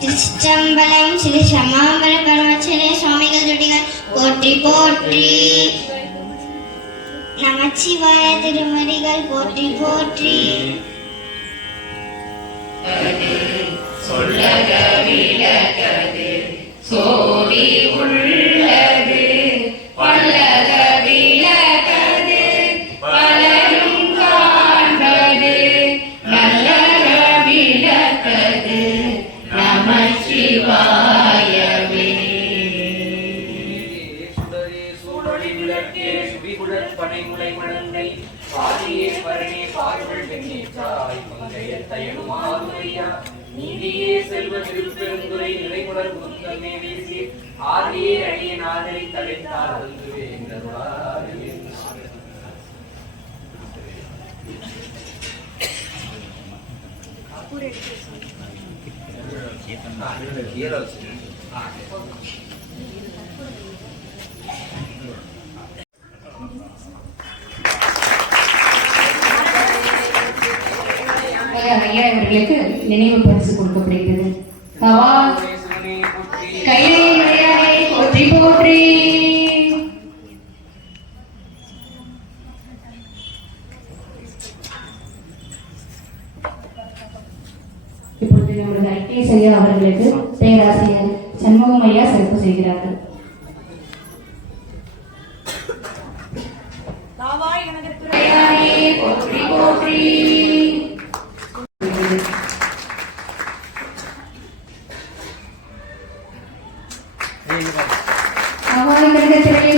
திருச்சிற்றம்பலம். ஸ்ரீ சமாம்பர பரமச்சரிய சுவாமிகள் துடிகள் போற்றி போற்றி. நமச்சிவாய திருமடிகள் போற்றி போற்றி. சொல்லக விளக்கது சோதி உள்ளது பல்லக விளக்கது பலரும் காண்பது நல்லக விளக்கது நமச்சிவாயவே. சுடரே சூழொளி விளக்கே சுவிகுழற் பனைமுலை மணங்கை பாதியே பரணே பார்வள் வெண்ணீற்றாய் மங்கைய தயனுமாறுமையா நீதியே செல்வ திருப்பெருந்துரை நிறைமுடர் முந்தமே வீசி ஆதியே அணிய நாதரை தலைத்தார் வந்துவே எங்களுடைய ஐயா அவர்களுக்கு நினைவு பரிசு கொடுக்கப்படுகிறது. கையை மலையாளை போற்றி போற்றி. இப்பொழுது நம்முடைய ஐபிஎஸ் ஐயா அவர்களுக்கு பேராசிரியர் சண்முகம் ஐயா சிறப்பு செய்கிறார்கள். போற்றி போற்றி.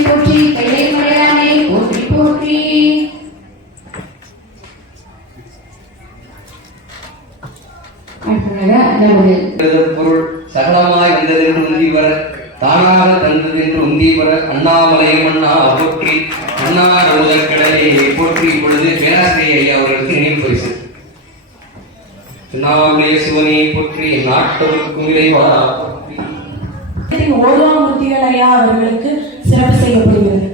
போற்றி கையை மலையாளை போற்றி போற்றி. பொருள் சகலமாய் வந்ததென்று உந்தி வர தானாக தந்ததென்று உந்தி வர அண்ணாமலை மண்ணா போற்றி அண்ணாரோதற்கடலே போற்றி. இப்பொழுது பேராசிரியர் ஐயா அவர்களுக்கு நினைவு பரிசு. திருநாமலே சிவனை போற்றி நாட்டவருக்கும் இறைவா போற்றி. ஓதுவாமூர்த்திகள் ஐயா அவர்களுக்கு சிறப்பு செய்யப்படுகிறது.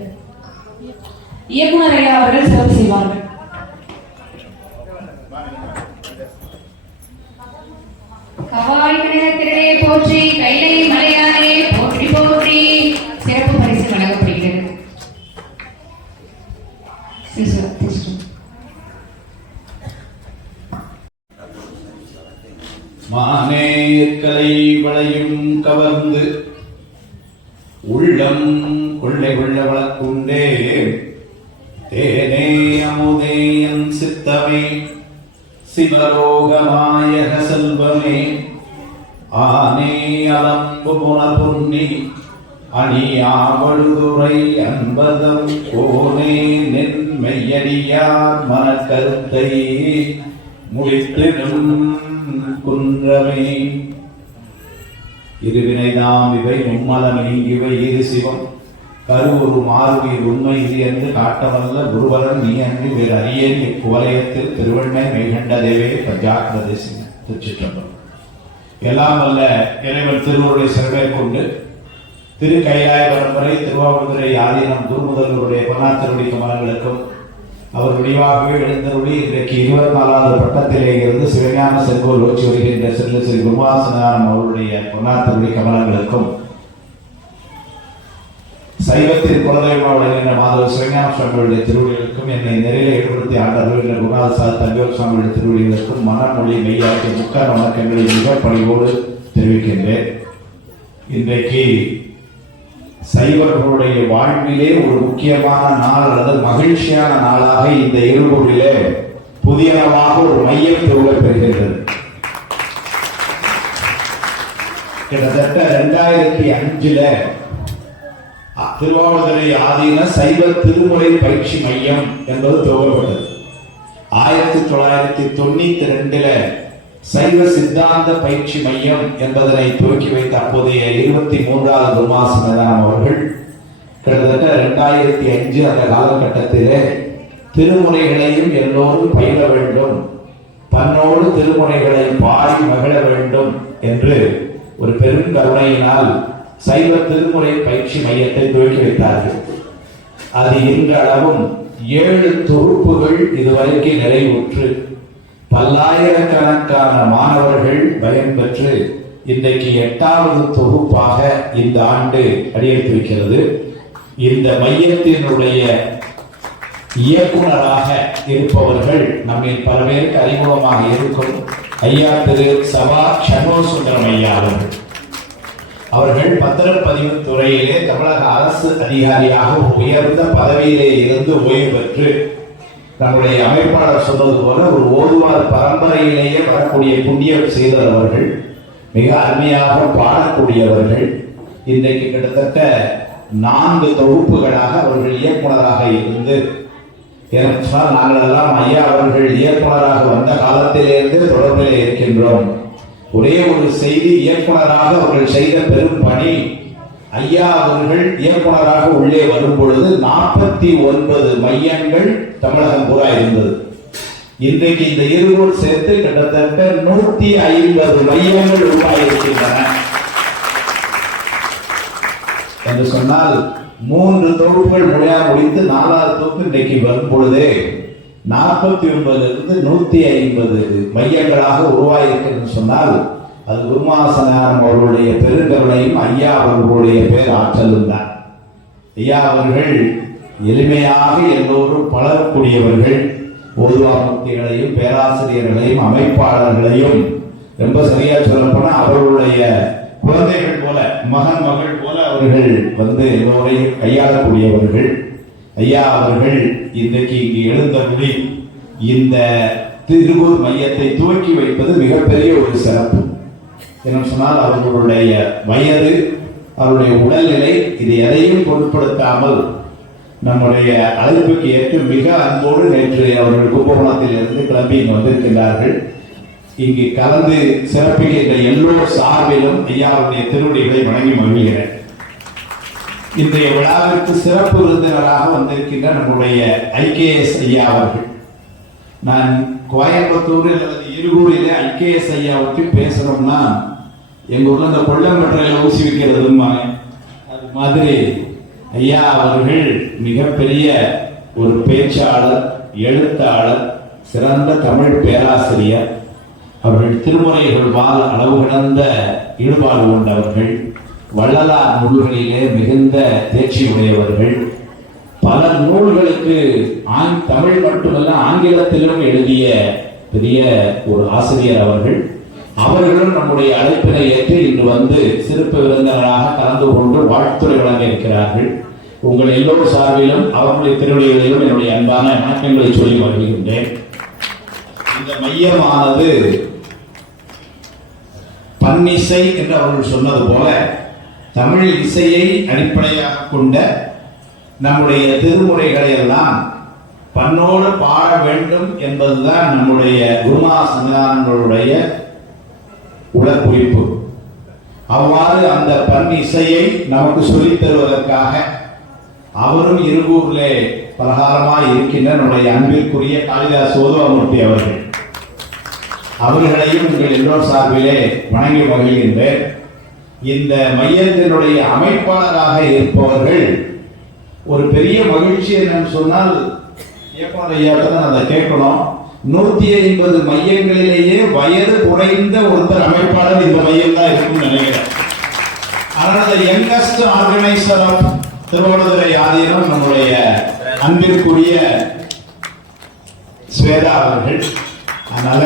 இயக்குனர் ஐயா அவர்கள் சிறப்பு செய்வார்கள். கவாய் கனகத்திரளே போற்றி கைலை மலையானே போற்றி போற்றி. சிறப்பு பரிசு வழங்கப்படுகிறது. மானேற்கலை வளையும் கவர்ந்து உள்ளம் கொள்ளை கொள்ள வளர்க்குண்டே தேனே அமுதே என் சித்தமே சிவரோகமாயக செல்வமே ஆனே அலம்பு புனர் பொன்னி அணியாவழுதுரை அன்பதம் கோனே நின் மெய்யடியார் மனக்கருத்தை முடித்து குன்றமே. இருவினைதாம் இவை மும்மலம் நீங்கிவை இரு சிவம் கருவுரு மாறுவீர் உண்மை இது என்று காட்டவல்ல குருவரன் நீ அன்றி வேறு அரியன் இக்குவலயத்தில் திருவண்ணை மெய்கண்ட தேவே பஞ்சாக்கிரதேசின. திருச்சிற்றம்பலம். எல்லாம் வல்ல இறைவன் திருவுருளை சிறப்பை கொண்டு திரு கைலாய பரம்பரை திருவாவூதுறை ஆதீனம் துர்முதல்வருடைய பொன்னாத்திருடி கமலங்களுக்கும் அவர் விடிவாகவே எழுந்தருளி இன்றைக்கு 24வது பட்டத்திலே இருந்து சிவஞான செங்கோல் ஓச்சி வருகின்ற செல்ல ஸ்ரீ குருமாசனாரம் அவருடைய பொன்னாத்திருடி கமலங்களுக்கும் சைவத்தின் குலதெய்வமாக விளங்குகின்ற மாதவ சிவஞான சுவாமிகளுடைய திருவடிகளுக்கும் என்னை நிறைய ஈடுபடுத்தி ஆண்டு அருள்கின்ற குருநாத சார் தங்கவேல் சுவாமிகளுடைய திருவடிகளுக்கும் மனமொழி மெய்யாக்கிய முக்கார் வணக்கங்களை மிக பணிவோடு தெரிவிக்கின்றேன். இன்றைக்கு சைவர்களுடைய வாழ்விலே ஒரு முக்கியமான நாள் அல்லது மகிழ்ச்சியான நாளாக இந்த இருளூரிலே புதியனமாக ஒரு மையம் துவங்கப் பெறுகின்றது. கிட்டத்தட்ட 2005 திருவாவடுதுறை ஆதீன சைவ திருமுறை பயிற்சி மையம் என்பது துவங்கப்பட்டது. 1992 சைவ சித்தாந்த பயிற்சி மையம் என்பதனை துவக்கி வைத்த அப்போதைய 23வது குருமாசனம் அவர்கள் கிட்டத்தட்ட 2005 அந்த காலகட்டத்திலே திருமுறைகளையும் எல்லோரும் பயில வேண்டும், தன்னோடு திருமுறைகளை பாடி மகிழ வேண்டும் என்று ஒரு பெரும் கருணையினால் சைவ திருமுறை பயிற்சி மையத்தை துவக்கி வைத்தார்கள். அது இன்றளவும் 7 தொகுப்புகள் இதுவரைக்கும் நிறைவுற்று பல்லாயிரக்கணக்கான மாணவர்கள் பயன்பெற்று இன்றைக்கு 8வது தொகுப்பாக இந்த ஆண்டு அடியெடுத்து வைக்கிறது. இந்த மையத்தினுடைய இயக்குனராக இருப்பவர்கள் நம்மில் பல பேருக்கு அறிமுகமாக இருக்கும் ஐயா திரு சபா சண்முகசுந்தரம் ஐயா அவர்கள் பத்திரப்பதிவு துறையிலே தமிழக அரசு அதிகாரியாக உயர்ந்த பதவியிலே இருந்து ஓய்வு பெற்று நம்முடைய அமைப்பாளர் சொன்னது போல ஒரு ஓதுவார் பரம்பரையிலேயே வரக்கூடிய புண்ணியம் செய்தவர்கள், மிக அருமையாக பாடக்கூடியவர்கள். இன்றைக்கு கிட்டத்தட்ட 4 தொகுப்புகளாக அவர்கள் இயக்குனராக இருந்து, ஏனென்றால் நாங்கள் எல்லாம் ஐயா அவர்கள் இயக்குனராக வந்த காலத்திலிருந்து தொடர்பிலே இருக்கின்றோம். ஒரே ஒரு செய்தி, இயக்குனராக அவர்கள் செய்த பெரும் பணி, ஐயா அவர்கள் இயக்குனராக உள்ளே வரும் பொழுது 49 மையங்கள் தமிழகம் பூரா இருந்தது. இன்றைக்கு இந்த இருவரும் சேர்த்து கிட்டத்தட்ட 150 மையங்கள் உருவாகியிருக்கின்றன என்று சொன்னால் 3 தொகுப்புகள் முடித்து 4வது தொகுப்பு இன்றைக்கு வரும் பொழுதே 49 150 மையங்களாக உருவாகியிருக்கிறது சொன்னால் அது குருமாசனம் அவர்களுடைய பெருங்கருணையும் ஐயா அவர்களுடைய பேர் ஆற்றலும் தான். ஐயா அவர்கள் எளிமையாக எல்லோரும் பழகக்கூடியவர்கள். ஓதுவாமூர்த்திகளையும் பேராசிரியர்களையும் அமைப்பாளர்களையும் ரொம்ப சரியா சொல்லப்போனா அவர்களுடைய குழந்தைகள் போல, மகன் மகள் போல அவர்கள் எல்லோரையும் கையாளக்கூடியவர்கள். ஐயா அவர்கள் இன்றைக்கு இங்கு எழுந்தபடி இந்த திருவூர் மையத்தை துவக்கி வைப்பது மிகப்பெரிய ஒரு சிறப்பு. என்ன சொன்னால் அவர்களுடைய வயது, அவருடைய உடல்நிலை, இது எதையும் பொருட்படுத்தாமல் நம்முடைய அழைப்புக்கு ஏற்று மிக அன்போடு நேற்று அவர்கள் கும்பகோணத்தில் இருந்து கிளம்பி இங்கு வந்திருக்கின்றார்கள். இங்கு கலந்து சிறப்பிக்கின்ற எல்லோர் சார்பிலும் ஐயாவுடைய திருவடிகளை வணங்கி மகிழ்கிறேன். இன்றைய விழாவிற்கு சிறப்பு விருந்தினராக வந்திருக்கின்ற நம்முடைய IKS ஐயா அவர்கள். நான் கோயம்புத்தூரில் அல்லது இருகூரிலே IKS ஐயா பற்றி பேசணும்னா எங்க ஊர்ல இந்த கொல்லம்பற்றையில ஊசி வைக்கிறதுமாங்க, அது மாதிரி ஐயா அவர்கள் மிகப்பெரிய ஒரு பேச்சாளர், எழுத்தாளர், சிறந்த தமிழ் பேராசிரியர். அவர்கள் திருமுறைகள் வாழ் அளவு கடந்த ஈடுபாடு கொண்டவர்கள், வள்ளலார் நூல்களிலே மிகுந்த தேர்ச்சி உடையவர்கள், பல நூல்களுக்கு தமிழ் மட்டுமல்ல ஆங்கிலத்திலும் எழுதிய பெரிய ஒரு ஆசிரியர் அவர்கள். அவர்களும் நம்முடைய அழைப்பினை ஏற்று இன்று சிறப்பு விருந்தினராக கலந்து கொண்டு வாழ்த்துரை வழங்க இருக்கிறார்கள். உங்கள் எல்லோரும் சார்பிலும் அவர்களுடைய திருவிழிகளிலும் என்னுடைய அன்பான வணக்கங்களை சொல்லி மகிழ்கின்றேன். இந்த மையமானது பன்னிசை என்று அவர்கள் சொன்னது போல தமிழ் இசையை அடிப்படையாக கொண்ட நம்முடைய திருமுறைகளை எல்லாம் பண்ணோடு பாட வேண்டும் என்பதுதான் நம்முடைய குருமா சன்னிதானங்களுடைய உடற்குறிப்பு. அவ்வாறு அந்த பண் இசையை நமக்கு சொல்லித் தருவதற்காக அவரும் இருகூரிலே பலகாலமாய் இருக்கின்ற நம்முடைய அன்பிற்குரிய காளிதாஸ் ஓதுவாமூர்த்தி அவர்கள், அவர்களையும் உங்கள் எல்லோர் சார்பிலே வணங்கி மகிழ்கின்றேன். இந்த மையத்தினுடைய அமைப்பாளராக இருப்பவர்கள் ஒரு பெரிய மகிழ்ச்சி என்னன்னு சொன்னால், இயக்குனர் ஐயாத்தான் அதை கேட்கணும். 150 மையங்களிலேயே வயது குறைந்த ஒருத்தர் அமைப்பாளர் இந்த மையம் தான் இருக்கும்னு நினைக்கிறேன். ஆனால் யங்கஸ்ட் ஆர்கனைசர் ஆஃப் திருவாவடுதுறை ஆதீனம் நம்முடைய அன்பிற்குரிய ஸ்வேதா அவர்கள். அதனால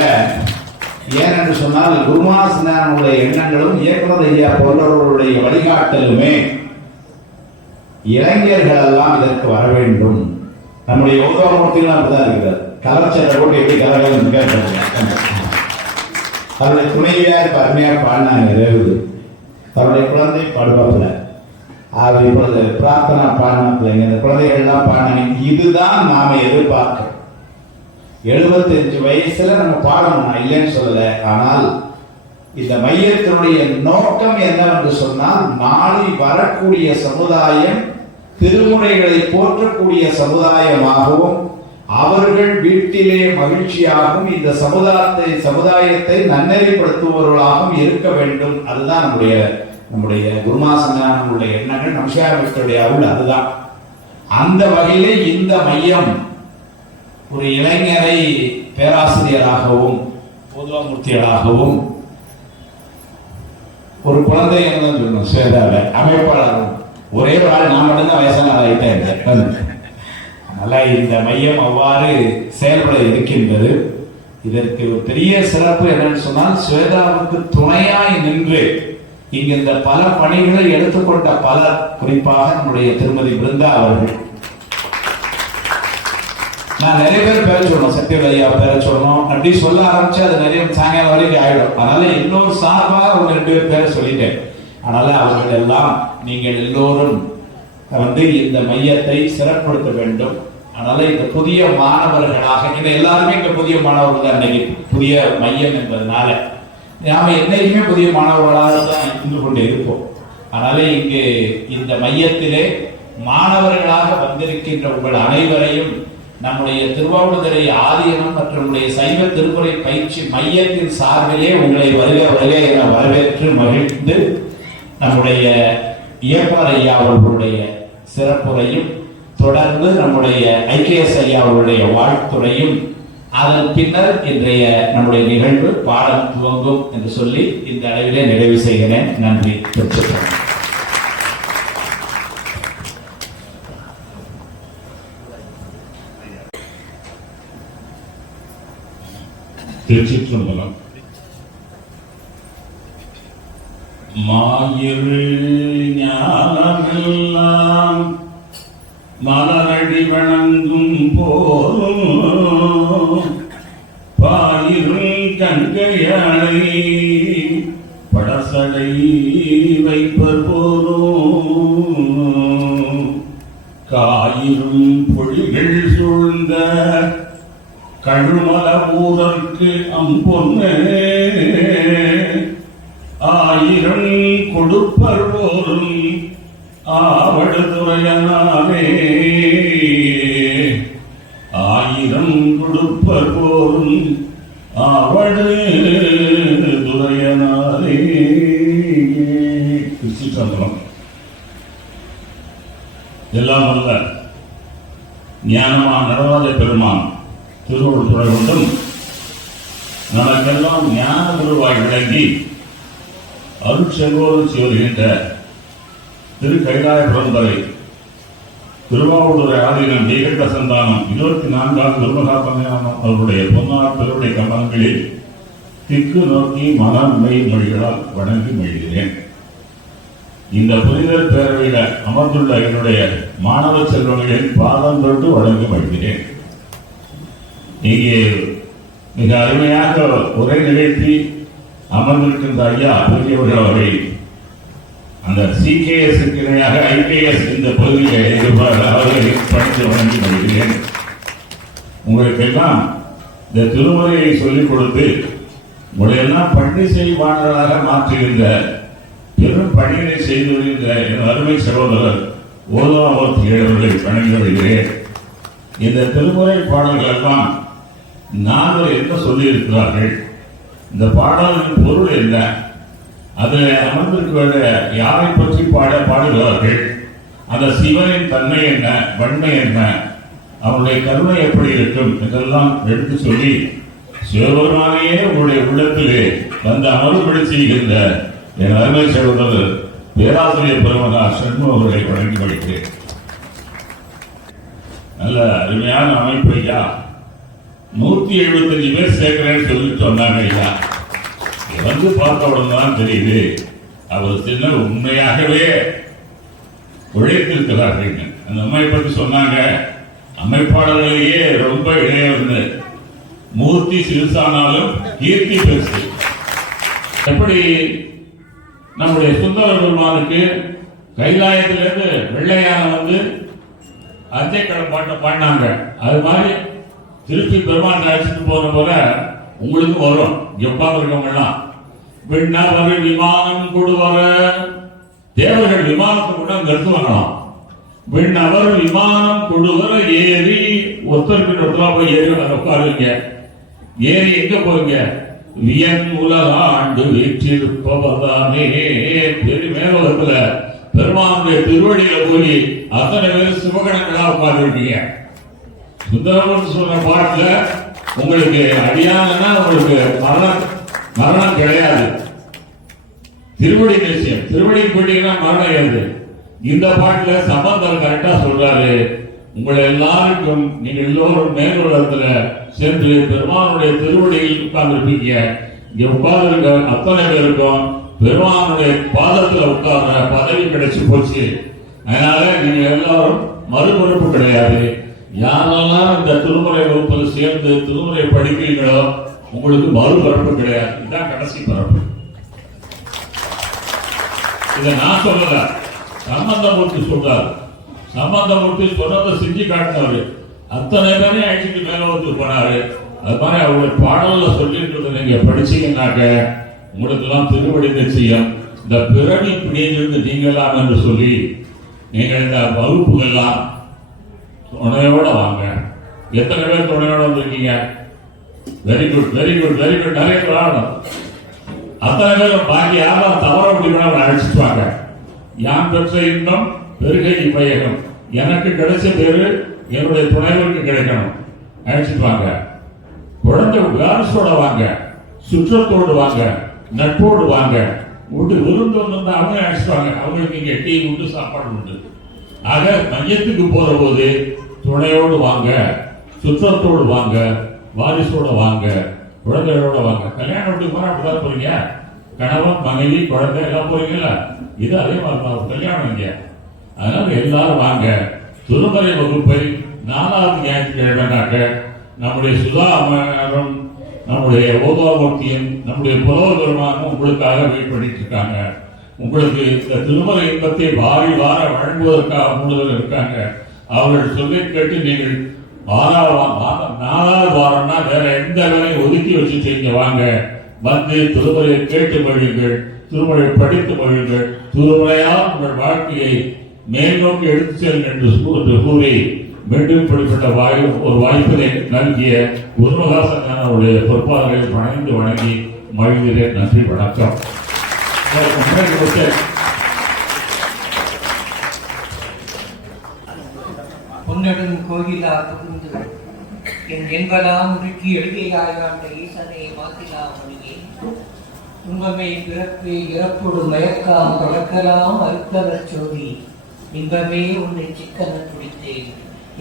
ஏனென்று சொன்னால் குருமாசனுடைய எண்ணங்களும் இயக்குனர் ஐயா போன்றவர்களுடைய வழிகாட்டலுமே இளைஞர்கள் எல்லாம் இதற்கு வர வேண்டும். நம்முடைய ஓதுவாமூர்த்திகள் அப்படிதான் இருக்கிறார். கலாச்சார போட்டு எப்படி கலகலம் அவருடைய துணைவியார் அருமையாக பாடினாங்க. தன்னுடைய குழந்தை பருவத்தில் இப்பொழுது பிரார்த்தனா பாடின பிள்ளைங்க, இந்த குழந்தைகள்லாம் பாடினீங்க. இதுதான் நாம எதிர்பார்க்கிறோம். 75 வயசுல நம்ம பாடணும், நான் இல்லைன்னு சொல்லல. ஆனால் இந்த மையத்தினுடைய நோக்கம் என்னவென்று சொன்னால், நாளை வரக்கூடிய சமுதாயம் திருமுறைகளை போற்றக்கூடிய சமுதாயமாகவும் அவர்கள் வீட்டிலே மகிழ்ச்சியாகவும் இந்த சமுதாயத்தை நன்னெறிப்படுத்துபவர்களாகவும் இருக்க வேண்டும். அதுதான் நம்முடைய குருமாசனுடைய எண்ணங்கள், நமஸ்காரத்துடைய அருள் அதுதான். அந்த வகையிலே இந்த மையம் ஒரு இளைஞரை பேராசிரியராகவும் பொதுவாமூர்த்திகளாகவும் ஒரு குழந்தை சொல்லணும் ஸ்வேதாவை அமைப்பாளரும் ஒரே ஒரு ஆள் நான் மட்டும்தான் வயசான ஆகிட்டேன். அதனால இந்த மையம் அவ்வாறு செயல்பட இருக்கின்றது. இதற்கு ஒரு பெரிய சிறப்பு என்னன்னு சொன்னால், ஸ்வேதாவுக்கு துணையாய் நின்று இங்கு இந்த பல பணிகளை எடுத்துக்கொண்ட பலர், குறிப்பாக நம்முடைய திருமதி பிருந்தா அவர்கள். நான் நிறைய பேர் சொல்லணும், சத்யவதியா பேரை சொல்லணும், அப்படி சொல்ல ஆரம்பிச்சு அது நிறைய சாயங்காலம் வரைக்கும் ஆயிடும். அதனால இன்னொரு சார்பாக 1-2 பேரை சொல்லிட்டேன். அதனால அவர்கள் எல்லாம் நீங்கள் எல்லோரும் இந்த மையத்தை சிறப்படுத்த வேண்டும். அதனால இந்த புதிய மாணவர்களாக இந்த எல்லாருமே இங்க புதிய மாணவர்கள் தான். இன்னைக்கு புதிய மையம் என்பதனால நாம என்னைக்குமே புதிய மாணவர்களாக தான் இருந்து கொண்டு இருப்போம். அதனால இங்கு இந்த மையத்திலே மாணவர்களாக வந்திருக்கின்ற உங்கள் அனைவரையும் நம்முடைய திருவாவடுதுறை ஆதீனம் மற்றும் நம்முடைய சைவ திருமுறை பயிற்சி மையத்தின் சார்பிலே உங்களை வருக என வரவேற்று மகிழ்ந்து, நம்முடைய இயக்குனர் ஐயா அவர்களுடைய சிறப்புரையும் தொடர்ந்து நம்முடைய ஐகேஎஸ் ஐயா அவர்களுடைய வாழ்த்துரையும் அதன் பின்னர் இன்றைய நம்முடைய நிகழ்வு பாடம் துவங்கும் என்று சொல்லி இந்த அளவிலே நிறைவு செய்கிறேன். நன்றி. திருச்சிற்றம்பலம். மாயிரு ஞானமெல்லாம் மலரடி வணங்கும் போதும் பாயிரும் கங்கையாளை படசடை வைப்பர் போதும் காயிரும் பொழிகள் சூழ்ந்த கழுமல ஊரற்கு அம்பொன்னே ஆயிரம் கொடுப்பர் போலும் ஆவடுதுறையனாரே ஆயிரம் கொடுப்பர் போலும் ஆவடு துறையனாரே. திருச்சிற்றம்பலம். எல்லாம் அல்ல ஞானமான நடராஜ பெருமான் திருவள்ளுவரை கொண்டும் நமக்கெல்லாம் ஞான குருவாய் விளங்கி அருட்செல்வோடு வருகின்ற திரு கைலாயபுரம் வரை திருவாவூடுதுறை ஆதீனம் நீகண்ட சந்தானம் 24ஆம் குருமகாத்மஞானம் அவருடைய பொன்னார் பெருவுடைய கமலங்களில் திக்கு நோக்கி மனமை மொழிகளால் வணங்கி மொழிகிறேன். இந்த புனிதர் பேரவையில் அமர்ந்துள்ள என்னுடைய மாணவ செல்வங்களின் பாதம் தொட்டு வணங்கி மொழிகிறேன். இங்கே மிக அருமையாக உரை நிகழ்த்தி அமர்ந்திருக்கின்ற ஐயா பெரியவர்கள் அவர்கள் அந்த சிகேஎஸ் இணையாக ஐகேஎஸ் இந்த பகுதியில் அவர்களை படித்து வழங்கி வருகிறேன். உங்களுக்கெல்லாம் இந்த திருமுறையை சொல்லிக் கொடுத்து உங்களையெல்லாம் பணி செய்வாளர்களாக மாற்றுகின்ற பெரும் பணியினை செய்து வருகின்ற என் அருமை சகோதரர் ஓதாமூர்த்திகள் அவர்களை வணங்கி வருகிறேன். இந்த திருமுறை பாடல்கள் எல்லாம் நாங்கள் என்ன சொல்லி இருக்கிறார்கள், இந்த பாடலின் பொருள் என்ன, அதில் அமர்ந்திருக்கிற யாரை பற்றி பாடுகிறார்கள், அந்த சிவனின் தன்மை என்ன, வன்மை என்ன, அவருடைய கருணை எப்படி இருக்கும் இதெல்லாம் எடுத்து சொல்லி சிவபெருமானையே உங்களுடைய உள்ளத்திலே வந்து அமர்வுபடி செய்கின்ற என் அருமை சகோதரர் பேராசிரியர் பெருமனார் சண்முக அவர்களை வழங்கி வைக்கிறேன். நல்ல அருமையான அமைப்பு ஐயா. 175 பேர் சேர்க்கிறேன்னு சொல்லிட்டு வந்தாங்க ஐயா. வந்து பார்த்தவுடன் தான் தெரியுது அவர் சின்ன உண்மையாகவே உழைத்திருக்கிறார்கள். அந்த அம்மையை பற்றி சொன்னாங்க, அமைப்பாளர்களையே ரொம்ப இணையவர்கள், மூர்த்தி சிறுசானாலும் கீர்த்தி பெருசு. எப்படி நம்முடைய சுந்தர பெருமானுக்கு கைலாயத்திலிருந்து வெள்ளையான வந்து அஞ்சைக்கடை பாட்டை பாடினாங்க. அது மாதிரி திருப்பி பெருமான் அழைச்சிட்டு போன போல உங்களுக்கு வரும். எப்பாவது இருக்கவங்க எல்லாம் விண்ணவர் விமானம் கொடுவர, தேவர்கள் விமானத்தை கூட நிறுத்துவாங்களாம். விண்ணவர் விமானம் கொடுவர ஏறி ஒருத்தருக்கு போய் ஏறி உட்காருங்க. ஏறி எங்க போறீங்க? வியன் உலக ஆண்டு வீற்றிருப்பவர்தானே. மேலோகத்துல பெருமானுடைய திருவடியில போய் அத்தனை பேர் சிவகணங்களா உட்கார்ந்துருக்கீங்க. சுந்தரமூர்த்தி சொன்ன பாட்டுல உங்களுக்கு அடியானா உங்களுக்கு மரணம் கிடையாது. திருவடி நிச்சயம், திருவடி போட்டீங்கன்னா மரணம் ஏது. இந்த பாட்டுல சம்பந்தம் கரெக்டா சொல்றாரு. உங்களை எல்லாருக்கும் நீங்க எல்லோரும் மேலுலகத்துல சென்று பெருமானுடைய திருவடியில் உட்கார்ந்துருப்பீங்க. இங்க உட்கார்ந்து அத்தனை பேருக்கும் பெருமானுடைய பாதத்துல உட்கார்ற பதவி கிடைச்சு போச்சு. அதனால நீங்க எல்லாரும் மறுபொறுப்பு கிடையாது. யாரெல்லாம் இந்த திருமுறை வகுப்பில் சேர்ந்து திருமுறை படிப்பீங்களோ உங்களுக்கு மறுபரப்பு கிடையாது. இதுதான் கடைசி பரப்பு. இதை நான் சொல்லல, சம்பந்தமூர்த்தி சொல்றாரு. சம்பந்தமூர்த்தி சொன்னதை செஞ்சு காட்டினாரு. அத்தனை பேரையும் அழைச்சிட்டு மேல வந்து போனாரு. அது மாதிரி அவருடைய பாடல்ல சொல்லிட்டு நீங்க படிச்சீங்கன்னாக்க உங்களுக்கு எல்லாம் திருவடி நிச்சயம். இந்த பிறவி பிடியிலிருந்து நீங்களாம் என்று சொல்லி நீங்கள் இந்த வகுப்புகள்லாம் துணையோட வாங்க. எத்தனை பேர் துணையோட வந்திருக்கீங்க? Very good, very good, very good. நிறைய பேர் ஆகணும். அத்தனை பேரும் பாக்கி யாரும் தவற முடியும்னா அவனை அழைச்சிட்டு வாங்க. யான் பெற்ற இன்பம் பெருகை இவ்வையகம், எனக்கு கிடைச்ச பேரு என்னுடைய துணைவருக்கு கிடைக்கணும். அழைச்சிட்டு வாங்க. குழந்தை வாரிசோட வாங்க, சுற்றத்தோடு வாங்க, நட்போடு வாங்க. வீட்டு விருந்து வந்து அவங்க அழைச்சிட்டு வாங்க. அவங்களுக்கு இங்க டீ உண்டு, சாப்பாடு உண்டு. ஆக மையத்துக்கு போற போது துணையோடு வாங்க, சுற்றத்தோடு வாங்க, வாரிசோட வாங்க, குழந்தைகளோட வாங்க. கல்யாணம் வீட்டுக்கு போனா அப்படிதான் போறீங்க. கணவன் மனைவி குழந்தை எல்லாம் போறீங்கல்ல, இது அதே மாதிரி கல்யாணம் இங்க. அதனால எல்லாரும் வாங்க. திருமறை வகுப்பை 4வது ஞாயிற்றுக்கிழமைனாக்க நம்முடைய சுதா அம்மையாரும் நம்முடைய ஓதாமூர்த்தியும் நம்முடைய புலவர் பெருமானும் உங்களுக்காக வெயிட் பண்ணிட்டு இருக்காங்க. உங்களுக்கு இந்த திருமறை இன்பத்தை வாரி வார வழங்குவதற்காக மூடுதல் இருக்காங்க. அவர்கள் சொல்லி கேட்டு நீங்கள் 4வது வாரம்னா வேற எந்த வேலையும் ஒதுக்கி வச்சு செய்ய வாங்க. வந்து திருமறையை கேட்டு மொழிகள், திருமறை படித்து மொழிகள், திருமறையால் உங்கள் வாழ்க்கையை மேல் நோக்கி எடுத்து செல்லும் என்று கூறி மீண்டும் இப்படிப்பட்ட ஒரு வாய்ப்பினை நல்கிய குருமதாசன் அவருடைய பொறுப்பாளர்களை வணங்கி மகிழ்கிறேன். நன்றி, வணக்கம். பொன்னடும் கோயிலா புகுந்து என் என்பதாம் உருக்கி எழுதியாயாண்ட ஈசனை மாத்திலா மொழியே துன்பமே பிறப்பு இறப்போடு மயக்காம் தொடக்கலாம் அறுத்தவர் சோதி இன்பமே உன்னை சிக்கன துடித்தேன்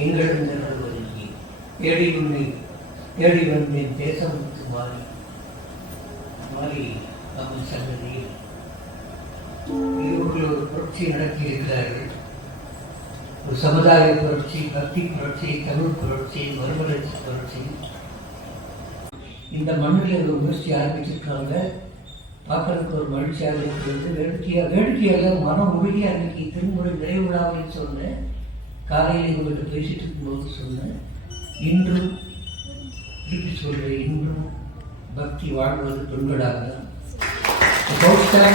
எங்கள் நிறுவனே தேடி வந்தேன் தேசமுத்து மாறி தமிழ் சங்கதியில் ஒரு புரட்சி நடத்தியிருக்கிறார்கள். ஒரு சமுதாய புரட்சி, பக்தி புரட்சி, தமிழ் புரட்சி, மறுமலர்ச்சி புரட்சி. இந்த மண்ணில் ஒரு முயற்சி ஆரம்பிச்சிருக்காங்க. பார்க்கறதுக்கு ஒரு மகிழ்ச்சியாக இருக்கிறது. வேடிக்கையாக மனம் உருகி அன்னைக்கு திருமுறை நிறைவு விழாவில் சொன்னேன். காலையில் உங்கள்கிட்ட பேசிட்டு இருக்கும்போது சொன்னேன், இன்றும் திருப்பி சொல்றேன், இன்றும் பக்தி வாழ்வது பெண்களாக தான்.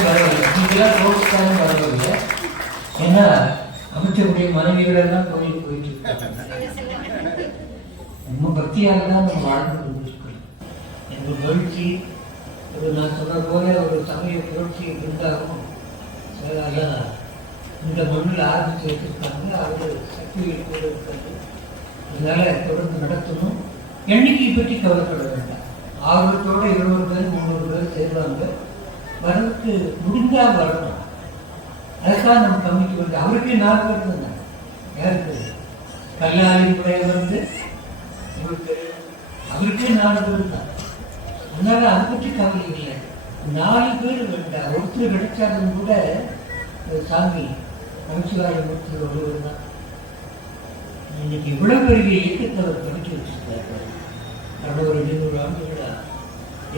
வரவில்லை, நீங்களாம் கோட்ஸ்தான் வரவில்லை. ஏன்னா அமைச்சருடைய மனைவிகள் எல்லாம் கோயிலுக்கு போயிட்டு இருக்காங்க. நம்ம பக்தியாக தான் நம்ம வாழ்ந்து கொண்டிருக்கிறோம். எனக்கு மகிழ்ச்சி. நான் சொன்ன போல ஒரு சமய புரட்சி இருந்தாலும் இந்த மண்ணில் ஆரம்பிச்சு வச்சிருக்காங்க. அது சக்திகள் கூட இருக்கிறது. அதனால தொடர்ந்து நடத்தணும். எண்ணிக்கை பற்றி கவலைப்பட வேண்டாம். ஆர்வத்தோட 20 பேர் 300 பேர் சேர்வாங்க. வரவுக்கு முடிந்தால் வரணும். அதுக்காக நம்ம கவனிக்க வேண்டிய அவருக்கே 4 பேர் இருந்தாங்க. யாருக்கு? கல்யாணி முறைய வந்து அவருக்கே 4 பேர் தான். அதனால அதை பற்றி கவலை இல்லை. 4 பேர் வேண்டாம். ஒருத்தர் கிடைச்சாலும் கூட சாமி நமச்சிவாய மூர்த்தி ஒருவர் தான். இன்னைக்கு இவ்வளவு பெரிய இயக்கத்தை அவர் படிக்க வச்சிருக்காரு. 600-700 ஆண்டுகளா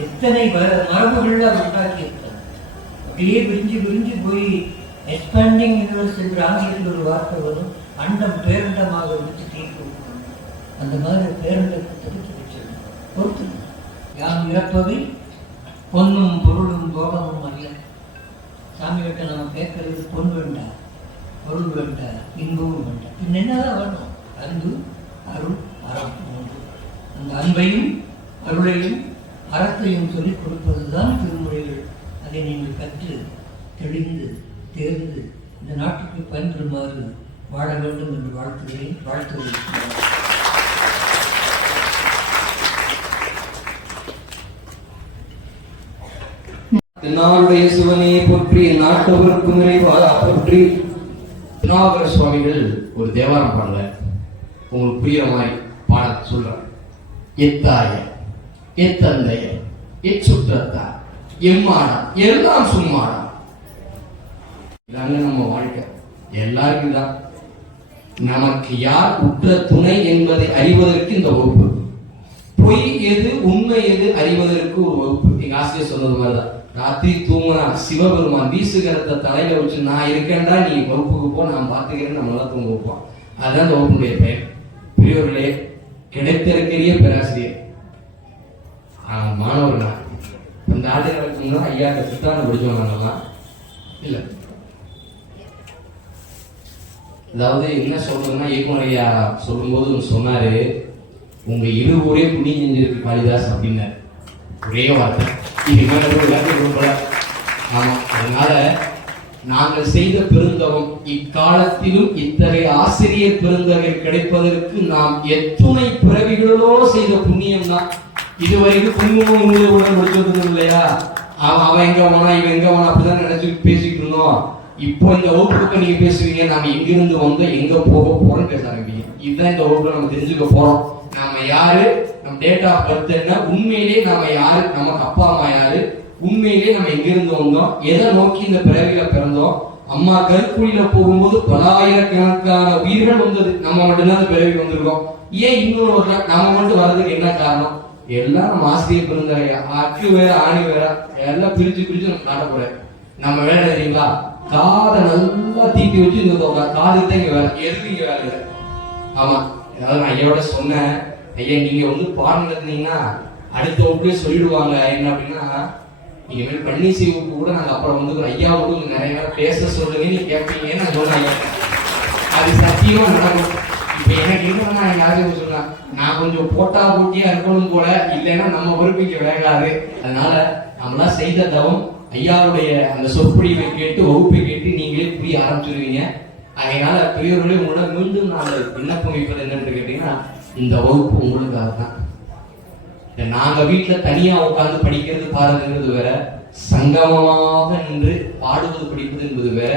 எத்தனை மரபுகள் அவர் உண்டாக்கி இருக்காங்க. அப்படியே விரிஞ்சு போய் எக்ஸ்பேண்டிங் யூனிவர்ஸ் என்று ஆங்கிலத்தில் ஒரு வார்த்தை வரும். அண்டம் பேரண்டமாக விரிச்சு தீர்க்கும். அந்த மாதிரி பேரண்டத்தை திருச்சி வச்சிருக்கோம். பொறுத்து யாம் இறப்பவை பொன்னும் பொருளும் போகமும் அல்ல. சாமிகிட்ட நம்ம கேட்கறது பொன் வேண்டாம், பொருள் வேண்டாம், இன்பமும் வேண்டாம். பின் என்னதான் வேணும்? அன்பு, அருள், அறம். அந்த அன்பையும் அருளையும் அறத்தையும் சொல்லிக் கொடுப்பதுதான் திருமொழிகள். அதை நீங்கள் கற்று தெளிந்து தேர்ந்து இந்த நாட்டுக்கு பயன்பெறுமாறு வாழ வேண்டும் என்று வாழ்த்துகிறேன். திருநாளுடைய சிவனே போற்றி, நாட்டவருக்கும் இறைவா போற்றி. திருநாவுக்கர சுவாமிகள் ஒரு தேவாரம் பாடல, உங்களுக்கு புரியுற மாதிரி பாட சொல்றாங்க. எத்தாய எத்தந்தைய எச்சுற்றத்தார் எம்மாடம் எல்லாம் சும்மாடம். இதாங்க நம்ம வாழ்க்கை. எல்லாருக்கும் தான். நமக்கு யார் உற்ற துணை என்பதை அறிவதற்கு இந்த வகுப்பு. பொய் எது உண்மை எது அறிவதற்கு ஒரு வகுப்பு. எங்க ஆசிரியர் சொன்னது மாதிரிதான். ராத்திரி தூங்குனா சிவபெருமான் வீசுகிறத தலையில வச்சு நான் இருக்கேன்டா, நீ வகுப்புக்கு போ, நான் பார்த்துக்கிறேன்னு நம்மளால தூங்க வைப்பான். அதுதான் இந்த வகுப்புடைய பெயர். பெரியவர்களே, கிடைத்திருக்கிற பேராசிரியர் மாணவர்களா இந்த ஆசிரியர் ஐயா சித்தான படிச்சவங்க இல்ல. அதாவது என்ன சொல்றதுன்னா, இயக்குனர் ஐயா சொல்லும்போது சொன்னாரு, உங்க இருவரே புண்ணியம் செஞ்சிருக்கு காளிதாஸ் அப்படின்னாரு. ஒரே வார்த்தை. இது மேல ஆமா. அதனால நாங்கள் செய்த பெருந்தவம் இக்காலத்திலும் இத்தகைய ஆசிரியர் பெருந்தகை கிடைப்பதற்கு நாம் எத்துணை பிறவிகளோ செய்த புண்ணியம் தான். இதுவரைக்கும் குங்குமம் உங்களை முடிச்சது இல்லையா? அவன் எங்க போனா இவன் எங்க போனா அப்படிதான் நினைச்சு பேசிட்டு இருந்தோம். இப்போ இந்த வகுப்புக்கு நீங்க பேசுவீங்க, நாம எங்கிருந்து வந்தோம் எங்க போக போறோம்னு பேச ஆரம்பிப்பீங்க. இதுதான் இந்த வகுப்புல நம்ம தெரிஞ்சுக்க போறோம். நாம யாரு, நம்ம டேட் ஆஃப் பர்த் என்ன, உண்மையிலேயே நாம யாரு, நமக்கு அப்பா அம்மா யாரு, உண்மையிலேயே நம்ம எங்கிருந்து வந்தோம், எதை நோக்கி இந்த பிறவியில பிறந்தோம். அம்மா கருக்குழியில போகும்போது பலாயிரக்கணக்கான உயிர்கள் வந்தது, நம்ம மட்டும்தான் அந்த பிறவி வந்திருக்கோம். ஏன் இன்னொரு நம்ம மட்டும் வர்றதுக்கு என்ன காரணம்? எல்லாம் நம்ம ஆசிரியர் பிறந்தாங்க. அக்கு வேற ஆணி வேற எல்லாம் பிரிச்சு நம்ம காட்ட போறேன். நம்ம வேலை தெரியுங்களா? காதை நல்லா தீட்டி வச்சு இந்த காது தான் இங்க வேலை, எதுவும் இங்க வேலை இல்லை. ஆமா, ஏதாவது நான் ஐயாவோட சொன்னேன், ஐயா நீங்க வந்து பாடம் நடத்தினீங்கன்னா அடுத்த வகுப்புலயே சொல்லிடுவாங்க என்ன அப்படின்னா, இனிமேல் பன்னீர் வகுப்பு கூட நாங்க அப்புறம் வந்து ஐயாவோட நிறைய நேரம் பேச சொல்லுங்க நீ கேட்பீங்கன்னு நான் சொன்னேன். ஐயா அது சத்தியமா நடக்கும். இப்ப எனக்கு என்னன்னா எங்க ஆசிரியர் சொன்னா, நான் கொஞ்சம் போட்டா போட்டியா இருக்கணும் போல, இல்லைன்னா நம்ம பொறுப்பிக்க விளையாடாது. அதனால நம்மளாம் செய்த தவம் ஐயாவுடைய அந்த சொற்பொழிவை கேட்டு வகுப்பை கேட்டு நீங்களே புரிய ஆரம்பிச்சிருவீங்க. அதனால பெரியவர்களே உங்களோட மீண்டும் நான் விண்ணப்பம் வைப்பது என்னன்னு கேட்டீங்கன்னா, இந்த வகுப்பு உங்களுக்காக தான். நாங்க வீட்டுல தனியா உட்கார்ந்து படிக்கிறது பாருங்கிறது வேற, சங்கமமாக நின்று பாடுவது படிப்பது என்பது வேற.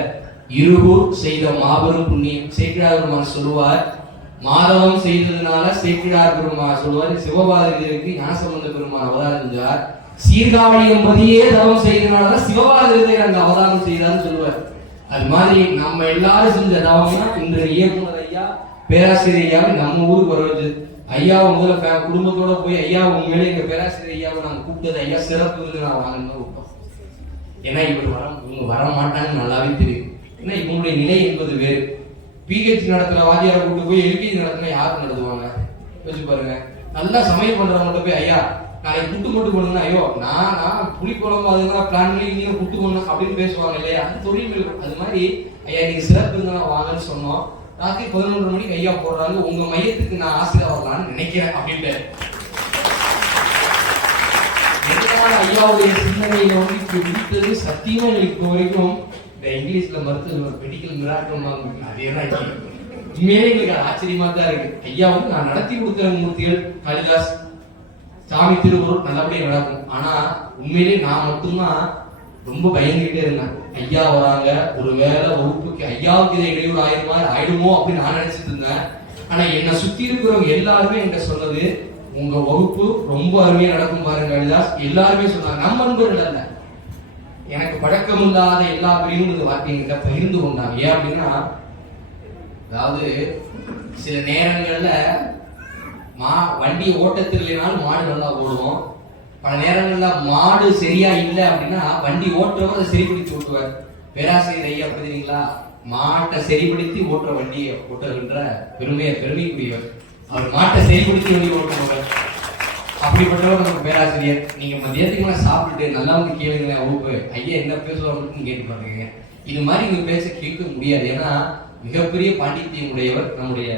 இருகூர் செய்த மாபெரும் புண்ணியம். சேக்கிழார் பெருமான் சொல்லுவார், மாதவம் செய்ததுனால சேக்கிழார் பெருமான் சொல்லுவார், சிவபாதிரியருக்கு ஞானசம்பந்த பெருமான் அவதாரம் செஞ்சார். சீர்காழி என்பதையே தவம் செய்ததுனாலதான் சிவபாதிரியரை அங்க அவதாரம் செய்தார்னு சொல்லுவார். அது மாதிரி நம்ம எல்லாரும் செஞ்ச தவம் தான் இன்று இயக்குனர் ஐயா பேராசிரியர் ஐயாவை நம்ம ஊருக்கு வர வச்சது. ஐயாவை முதல்ல குடும்பத்தோட போய் ஐயா உண்மையிலே எங்க பேராசிரியர் ஐயாவை நாங்க கூப்பிட்டது ஐயா சிறப்பு இருந்து நான் வாங்கன்னு கூப்பிட்டோம். ஏன்னா இவங்க வர மாட்டாங்கன்னு நல்லாவே தெரியும். ஏன்னா இவங்களுடைய நிலை என்பது வேறு. பிஹெச் நடத்துல வாத்தியாரை கூப்பிட்டு போய் எல்கேஜி நடத்துல யாரும் நடத்துவாங்க வச்சு பாருங்க. நல்லா சமையல் பண்றவங்கள்ட்ட போய் ஐயா நாளைக்கு புட்டு மட்டும் பண்ணுங்க, ஐயோ நான் புளிக்குழம்பு அதுதான் பிளான் பண்ணி நீங்க புட்டு பண்ணணும் அப்படின்னு பேசுவாங்க இல்லையா? அது தொழில். அது மாதிரி ஐயா நீங்க சிறப்பு இருந்தா வாங்கன்னு சொன்னோம். ராத்திரி 11 மணிக்கு ஐயா போடுறாங்க, உங்க மையத்துக்கு நான் ஆசிரியர் வரலான்னு நினைக்கிறேன் அப்படின்ட்டு. ஐயாவுடைய சிந்தனையில வந்து இப்படி விடுத்தது சத்தியமா எங்களுக்கு இப்போ வரைக்கும் இந்த இங்கிலீஷ்ல மருத்துவ மெடிக்கல் மிராக்கிள் அதேதான் உண்மையிலே எங்களுக்கு ஆச்சரியமா தான் இருக்கு. ஐயா வந்து நான் நடத்தி கொடுக்குற மூர்த்திகள் காளிதாஸ் சாமி திருவருள் நல்லபடியா நடக்கும். ஆனா உண்மையிலே நான் மட்டும்தான் ரொம்ப பயந்துகிட்டே இருந்தேன். ஐயா வராங்க, ஒரு வேலை வகுப்புக்கு ஐயாவுக்கு இதை இடையூறு ஆயிடுமோ அப்படின்னு நான் நினைச்சிட்டு இருந்தேன். ஆனா என்னை சுத்தி இருக்கிறவங்க எல்லாருமே என்கிட்ட சொன்னது, உங்க வகுப்பு ரொம்ப அருமையா நடக்கும் பாருங்க காளிதாஸ். எல்லாருமே சொன்னாங்க. நம்ம நண்பர்கள் அல்ல, எனக்கு பழக்கம் இல்லாத எல்லா பிரிவும் இந்த வார்த்தைங்க பகிர்ந்து கொண்டாங்க. ஏன் அப்படின்னா, அதாவது சில நேரங்கள்ல வண்டி ஓட்டத்திலேனாலும் மாடு நல்லா ஓடுவோம், பல நேரங்கள்ல மாடு சரியா இல்லை அப்படின்னா வண்டி ஓட்டுறவர் அதை சரிப்படுத்தி ஓட்டுவார். பேராசிரியர் ஐயா பார்த்தீங்களா, மாட்டை சரிப்படுத்தி ஓட்டுற வண்டியை ஓட்டுகின்ற பெருமைக்குரியவர். அவர் மாட்டை சரிப்படுத்தி வண்டி ஓட்டுறவர். அப்படிப்பட்டவர் நம்ம பேராசிரியர். நீங்க மதியத்துக்கு மேல சாப்பிட்டுட்டு நல்லா வந்து கேளுங்க வகுப்பு, ஐயா என்ன பேசுவாங்க கேட்டு பாருங்க. இது மாதிரி நீங்க பேச கேட்க முடியாது. ஏன்னா மிகப்பெரிய பாண்டித்யம் உடையவர் நம்முடைய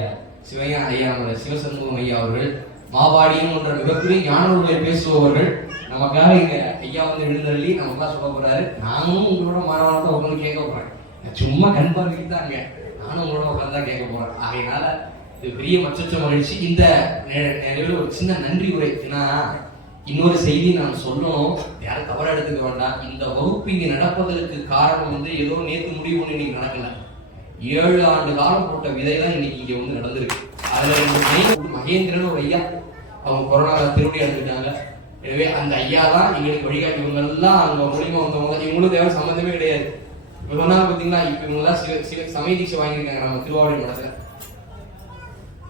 சிவையா ஐயா, நம்முடைய சிவசண்முகம் ஐயா அவர்கள். மாவாடியம் என்ற மிகப்பெரிய ஞானங்களை பேசுபவர்கள். நமக்காக இங்க ஐயா வந்து எழுந்தள்ளி நமக்காக சொல்ல போறாரு. நானும் உங்களோட மாணவர்கள் உங்களுக்கு கேட்க போறேன். சும்மா கண் பார்த்துட்டு தாங்க, நானும் உங்களோட உட்காந்து தான் கேட்க போறேன். ஆகையினால இது பெரிய மச்ச மகிழ்ச்சி. இந்த நிலையில் ஒரு சின்ன நன்றி உரை. ஏன்னா இன்னொரு செய்தி நான் சொல்லணும், யாரும் தவற எடுத்துக்க வேண்டாம். இந்த வகுப்பு இங்க நடப்பதற்கு காரணம் வந்து ஏதோ நேற்று முடிவு ஒன்று இன்னைக்கு நடக்கல. 7 ஆண்டு காலம் போட்ட விதை தான் இன்னைக்கு இங்க வந்து நடந்திருக்கு. அதுல மகேந்திரன் ஒரு ஐயா, அவங்க கொரோனா திருவடி அடைஞ்சிட்டாங்க. எனவே அந்த ஐயா தான் எங்களுக்கு வழிகாட்டி. இவங்க எல்லாம் அவங்க மூலியமா வந்தவங்க, இவங்களும் தேவை சம்மந்தமே கிடையாது. இப்ப சொன்னாங்க பார்த்தீங்களா, இப்ப இவங்க எல்லாம் சமய தீட்சை வாங்கியிருக்காங்க நம்ம திருவாவூர் மடத்துல.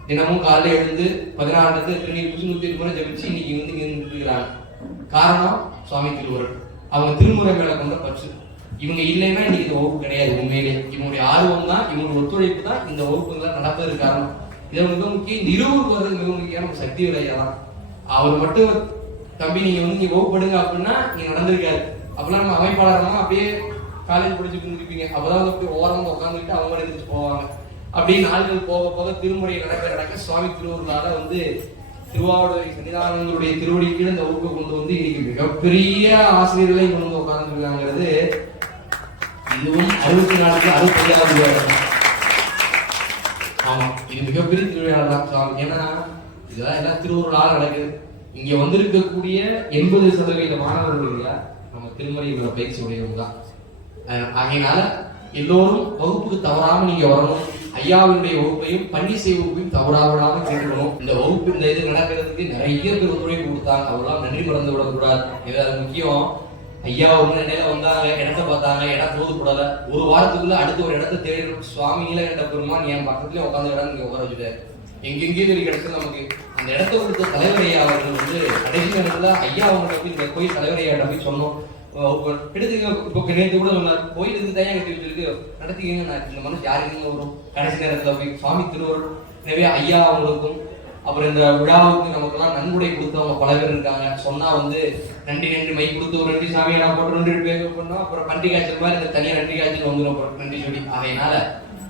தினமும் காலையில எழுந்து 16 திருநீர் 108 முறை ஜபிச்சு இன்னைக்கு வந்து இங்க இருக்கிறாங்க. காரணம் சுவாமி திருவருள், அவங்க திருமுறை மேல கொண்ட பற்று. இவங்க இல்லைன்னா இன்னைக்கு இந்த வகுப்பு கிடையாது. உண்மையிலே இவங்களுடைய ஆர்வம் தான், இவங்களுடைய ஒத்துழைப்பு தான் இந்த வகுப்புகள் நடப்பதற்கு காரணம். இதை மிக முக்கியம். இந்த 20 வருது மிக முக்கியமான சக்தி விளையா தான். அவர் மட்டும் தம்பி நீங்க வந்து நீங்க வகுப்படுங்க அப்படின்னா நீங்க நடந்திருக்காரு. அப்பெல்லாம் நம்ம அமைப்பாளர்லாம் அப்படியே காலேஜ் படிச்சுட்டு இருப்பீங்க. அப்பதான் அப்படி ஓரமாக உட்காந்துக்கிட்டு அவங்க எடுத்துட்டு போவாங்க. அப்படியே நாள்கள் போக போக திருமுறை நடக்க சுவாமி திருவருளால வந்து திருவாவூர் சன்னிதானங்களுடைய திருவடி கீழே இந்த வகுப்பை கொண்டு வந்து இன்னைக்கு மிகப்பெரிய ஆசிரியர்களை கொண்டு வந்து உட்கார்ந்துருக்காங்கிறது இதுவும் 64 60 ஆமா, இது மிகப்பெரிய திருவிழா தான் சுவாமி. ஏன்னா இதெல்லாம் எல்லாம் திருவருளால நடக்குது. இங்க வந்திருக்கக்கூடிய 80% மாணவர்கள் நம்ம திருமறை பயிற்சி உடையவங்க தான். ஆகையினால எல்லோரும் வகுப்புக்கு தவறாம நீங்க வரணும். ஐயாவினுடைய வகுப்பையும் பண்டிசை வகுப்பையும் தவறாவிடாம கேட்கணும். இந்த வகுப்பு இந்த இது நடக்கிறதுக்கு நிறைய பேர் ஒத்துழைப்பு கொடுத்தாங்க. அவெல்லாம் நன்றி மறந்து விடக்கூடாது. இது முக்கியம். ஐயா ஒரு நிலையில வந்தாங்க, இடத்த பார்த்தாங்க, இடம் போதுக்கூடாத. ஒரு வாரத்துக்குள்ள அடுத்த ஒரு இடத்த தேடி சுவாமி நீலகண்ட பெருமான் என் பக்கத்துலயே உட்காந்து இடம் இங்க உட்கார வச்சுட்டாரு. எங்கெங்கேயும் தேடி கிடைச்சது நமக்கு. அந்த இடத்த கொடுத்த தலைவர் ஐயா அவர்கள் வந்து கடைசி நேரத்துல ஐயா அவங்க போய் இந்த கோயில் தலைவர் ஐயாட்ட போய் சொன்னோம், எடுத்துங்க. இப்போ நேற்று கூட சொன்னார், கோயில் இருந்து தயார் கட்டி வச்சிருக்கு, நடத்திக்கங்க. நான் இந்த மனசு யாருக்குங்க வரும் கடைசி நேரத்துல போய் சுவாமி திருவருள். எனவே ஐயா அவங்களுக்கும் அப்புறம் இந்த விழாவுக்கு நமக்கெல்லாம் நன்கொடை கொடுத்தவங்க பல பேர் இருக்காங்க. சொன்னா வந்து நன்றி மை கொடுத்து ஒரு நன்றி சாமியை நான் போட்டு 2 பேர் பண்ணோம். அப்புறம் பன்றி காய்ச்சல் மாதிரி இந்த தனியாக நன்றி காய்ச்சல் வந்துடும் நன்றி சொல்லி.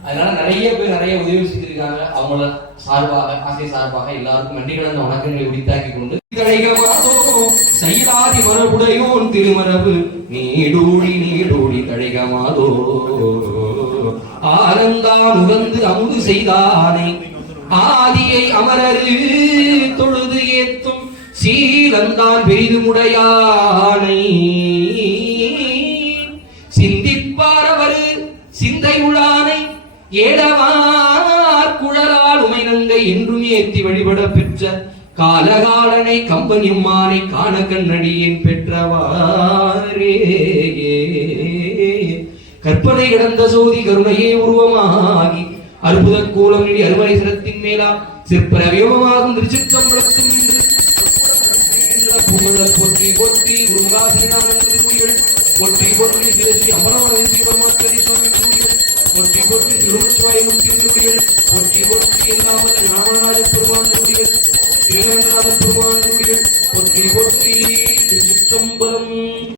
அதனால நிறைய பேர் நிறைய உதவி செஞ்சிருக்காங்க. அவங்கள சார்பாக ஆசை சார்பாக எல்லாருக்கும் நன்றி கலந்த வணக்கங்களை உரித்தாக்கி கொண்டு சைலாதி மரபுடையோன் திருமரபு நீடூடி தழைகமாதோ ஆனந்தான் உகந்து அமுது செய்தானே ஆதியை அமரரு தொழுது ஏத்தும் சீலந்தான் பெரிதுமுடையானை சிந்திப்பாரவரு சிந்தை உளானை ஏடவார் குழலால் உமைநங்கை என்றும் ஏத்தி வழிபட பெற்ற காலகாலனை கம்பனியம்மானை காண கண்ணடியின் பெற்றவாரே கற்பனை கிடந்த சோதி கருணையே உருவமாகி அற்புத கோலம் இடி அருமறை சிரத்தின் மேலா சிற்பர வியோகமாகும் திருச்சிற்றம்பலத்தும் போற்றி போற்றி குருங்காசிரிநாதன் திருமொழிகள் போற்றி போற்றி ஸ்ரீ அமரவதி பரமாத்மரி சுவாமி திருமொழிகள் போற்றி போற்றி திருமச்சிவாயும் திருமொழிகள் போற்றி போற்றி எல்லாமல்ல ஞானராஜ பெருமான் திருமொழிகள் திருநந்தநாத பெருமான் திருமொழிகள் போற்றி போற்றி